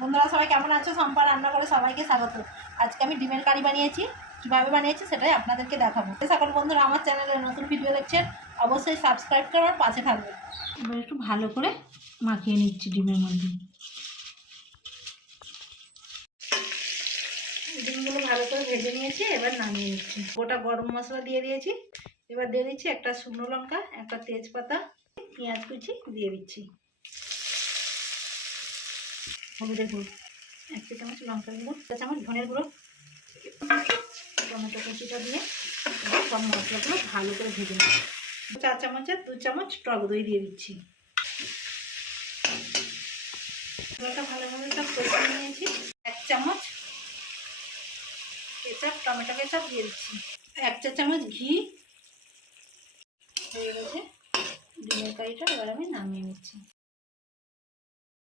বন্ধুরা সবাই কেমন আছো? সম্পা রান্না করে সবাইকে স্বাগত। আজকে আমি ডিমের কারি বানিয়েছি। কীভাবে বানিয়েছি সেটাই আপনাদেরকে দেখাবো। সকল বন্ধুরা আমার চ্যানেলে নতুন ভিডিও দেখছেন, অবশ্যই সাবস্ক্রাইব করে আমার পাশে থাকবে। এবার একটু ভালো করে মাখিয়ে নিচ্ছি ডিমের মধ্যে। ডিমগুলো ভালো করে ভেজে নিয়েছি, এবার নামিয়ে নিচ্ছি। গোটা গরম মশলা দিয়ে দিয়েছি। এবার দিয়ে দিচ্ছি একটা শুকনো লঙ্কা, একটা তেজপাতা, পেঁয়াজ কুচি দিয়ে দিচ্ছি। হলুদের গুঁড়ো 1 চা চামচ, লঙ্কার গুঁড়ো 1 চা চামচ, ধনের গুঁড়ো, টমেটো কুচিটা দিয়ে সব মশলাগুলো ভালো করে ভেজে নেব। 4 চামচের 2 চামচ টক দই দিয়ে দিচ্ছি। মশলাটা ভালোভাবে সব কষিয়ে নিয়েছি। 1 চামচ কেচাপ, টমেটো কেচাপ দিয়ে দিচ্ছি। 1 চা চামচ ঘি হয়ে গেছে ডিমের কারিটা। এবার আমি নামিয়ে নিচ্ছি।